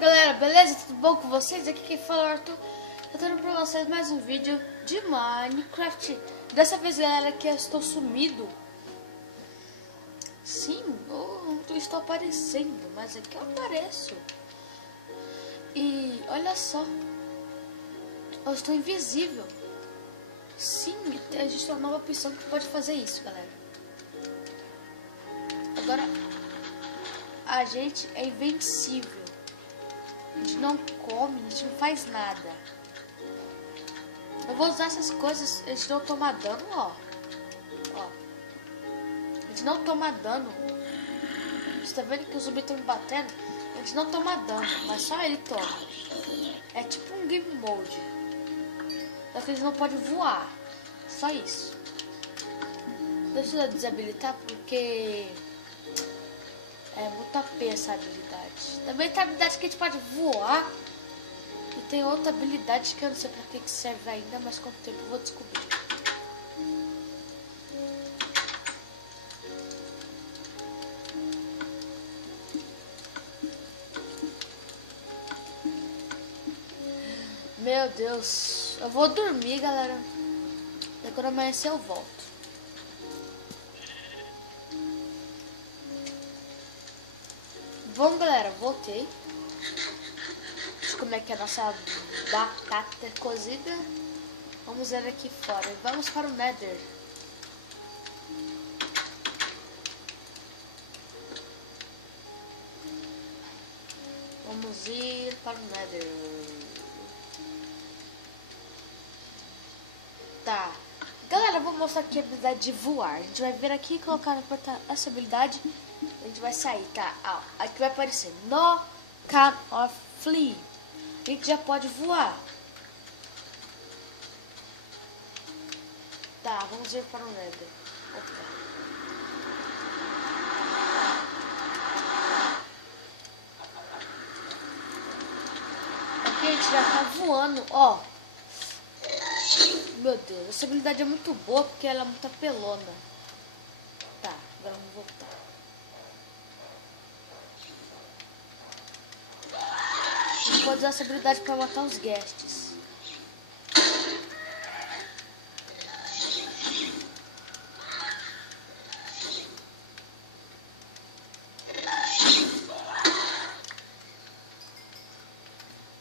Galera, beleza? Tudo bom com vocês? Aqui quem fala é o Arthur. Eu tô dando pra vocês mais um vídeo de Minecraft. Dessa vez, galera, que eu estou sumido. Sim, eu não estou aparecendo, mas aqui eu apareço. E olha só, eu estou invisível. Sim, existe uma nova opção que pode fazer isso, galera. Agora, a gente é invencível. A gente não come, a gente não faz nada. Eu vou usar essas coisas, a gente não toma dano, ó. A gente não toma dano. Você tá vendo que os zumbis estão me batendo? A gente não toma dano, mas só ele toma. É tipo um game mode. Só que eles não podem voar. Só isso. Deixa eu desabilitar porque é muito AP essa habilidade. Também tem a habilidade que a gente pode voar. E tem outra habilidade que eu não sei pra que serve ainda, mas com o tempo eu vou descobrir. Meu Deus. Eu vou dormir, galera. E quando amanhecer eu volto. Bom, galera, voltei. Deixa eu como é que é a nossa batata cozida. Vamos ver aqui fora. Vamos para o Nether. Vamos ir para o Nether. Tá. Galera, eu vou mostrar aqui a habilidade de voar. A gente vai vir aqui e colocar na porta essa habilidade. A gente vai sair, tá? Ó, aqui vai aparecer No Can of Flee. A gente já pode voar. Tá, vamos ir para o Nether. Opa. Aqui a gente já tá voando, ó. Meu Deus, essa habilidade é muito boa porque ela é muito apelona. Tá, agora vamos voltar. A gente pode usar essa habilidade para matar os guests.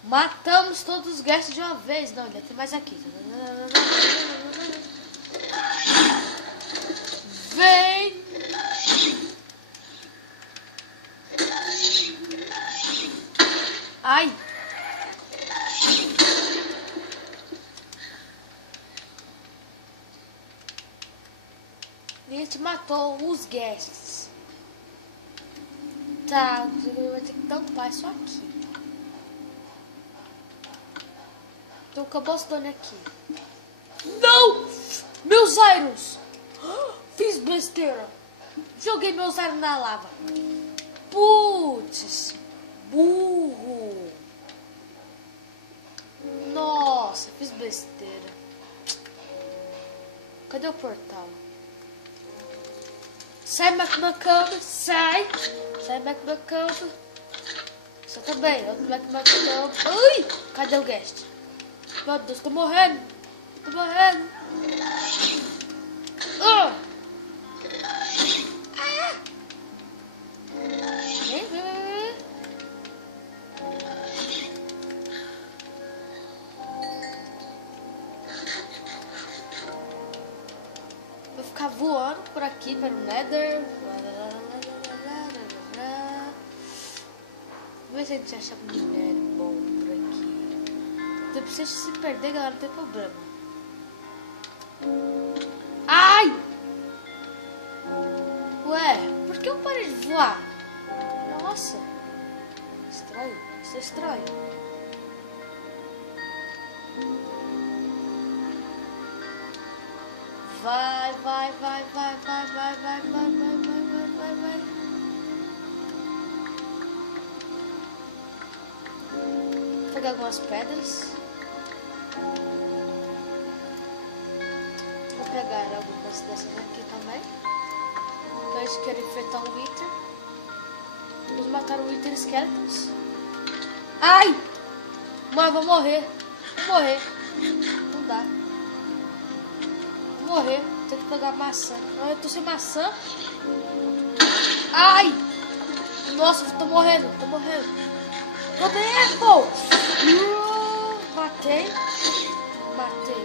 Matamos todos os guests de uma vez. Não, ainda tem mais aqui. Vem! Ai! A gente matou os guests. Tá, vai ter que tampar isso aqui. Então acabou o dano aqui. Não! Meus irons! Fiz besteira. Joguei meus irons na lava. Putz! Burro! Nossa, fiz besteira. Cadê o portal? Sai, McMacambo, sai! Sai, McMacambo. Você também, outro McMacambo. Ui! Cadê o guest? Meu Deus, tô morrendo! Tô morrendo! Vem. Vou ficar voando por aqui para o Nether. Vamos ver se a gente acha um minério bom por aqui. Então, se se perder, galera, não tem problema. Ai! Ué, por que eu parei de voar? Nossa! Estranho, isso é estranho. Vai. Vou pegar algumas pedras. Vou pegar algumas dessas aqui também. Então eles querem enfrentar um Wither. Vamos matar o Wither Skeletons. Ai! Mano, vou morrer. Vou morrer. Não dá. Vou morrer. Tem que pegar maçã. Não, eu tô sem maçã. Ai! Nossa, eu tô morrendo. Tô morrendo. Tô dentro! Matei. Matei.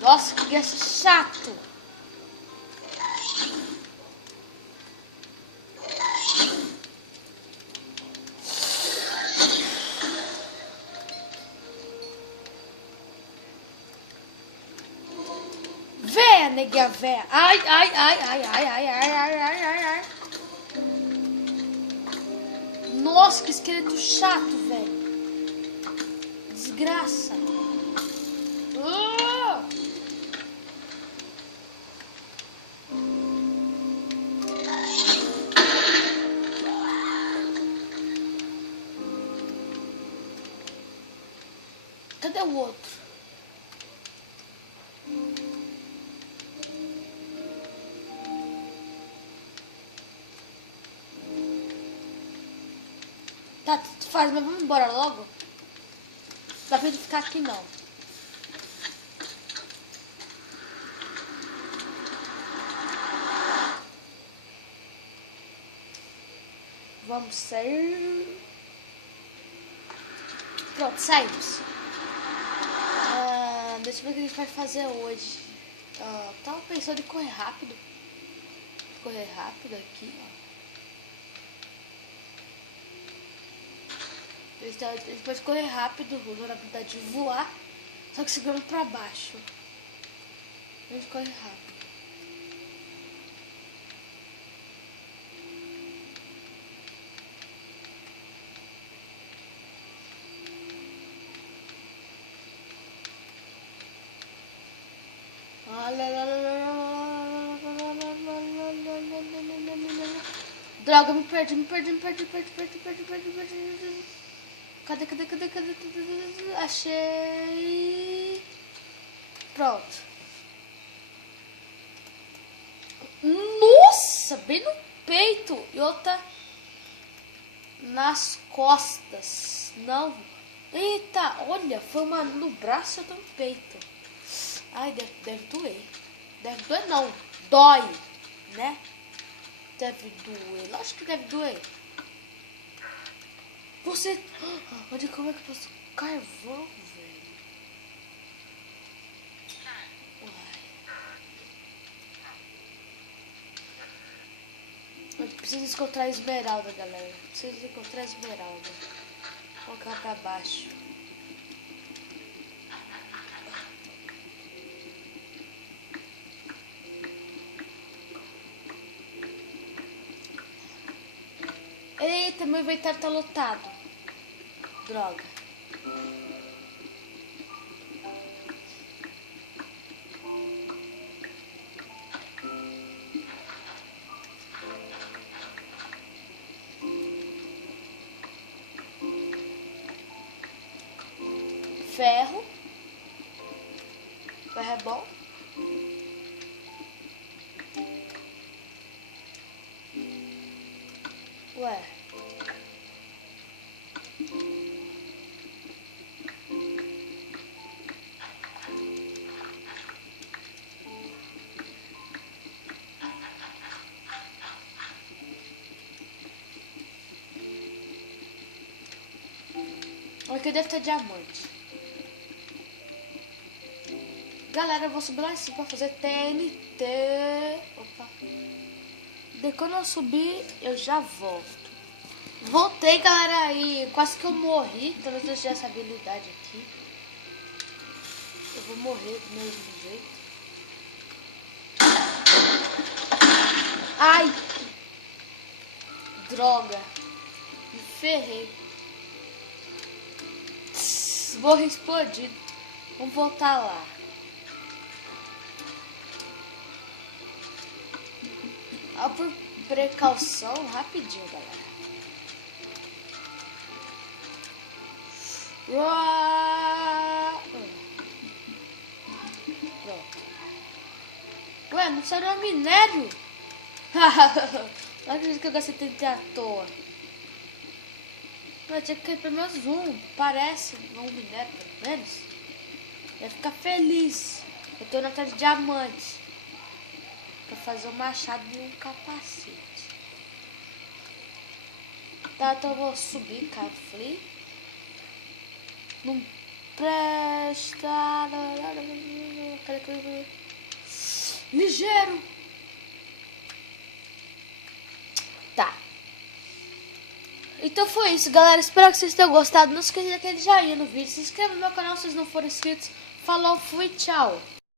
Nossa, que guerra chato. Véia, neguinha véia. Ai, ai, ai, ai, ai, ai, ai, ai, ai, ai, ai. Nossa, que esqueleto chato, velho. Desgraça. Cadê o outro? Tá, tu faz, mas vamos embora logo? Dá pra ele ficar aqui não. Vamos sair. Pronto, saímos. Deixa eu ver o que a gente vai fazer hoje. Tava pensando em correr rápido. Correr rápido aqui, ó. A gente pode correr rápido, usando a habilidade de voar, só que segurando pra baixo. A gente corre rápido. Droga, me perdi. Cadê? Achei. Pronto. Nossa, bem no peito. E outra nas costas. Não. Eita, olha, foi uma no braço e outra no peito. Ai, deve doer. Deve doer não. Dói, né? Deve doer. Lógico que deve doer. Você... Olha como é que eu posso... Carvão, velho. Eu preciso encontrar a esmeralda, galera. Preciso encontrar a esmeralda. Vou colocar pra baixo. Eita, meu inventário tá lotado. Droga. Ferro. Ferro é bom. Ué. Aqui deve ter diamante. Galera, eu vou subir lá em cima pra fazer TNT. Opa. De quando eu subir, eu já volto. Voltei, galera, aí. Quase que eu morri. Talvez eu deixe essa habilidade aqui. Eu vou morrer do mesmo jeito. Ai! Droga. Me ferrei. Morri explodido. Vamos voltar lá. Por precaução, rapidinho, galera. Pronto. Ué, não saiu minério? Não acredito que eu gastei TNT à toa. Eu tinha que cair pelo menos um. Parece um minério, pelo menos. Ia ficar feliz. Eu tô na casa de diamantes. Pra fazer um machado e um capacete. Tá, então eu vou subir, cara. Falei. Não presta. Ligeiro. Tá. Então foi isso, galera. Espero que vocês tenham gostado. Não esqueça daquele joinha no vídeo. Se inscreva no meu canal se vocês não forem inscritos. Falou, fui, tchau.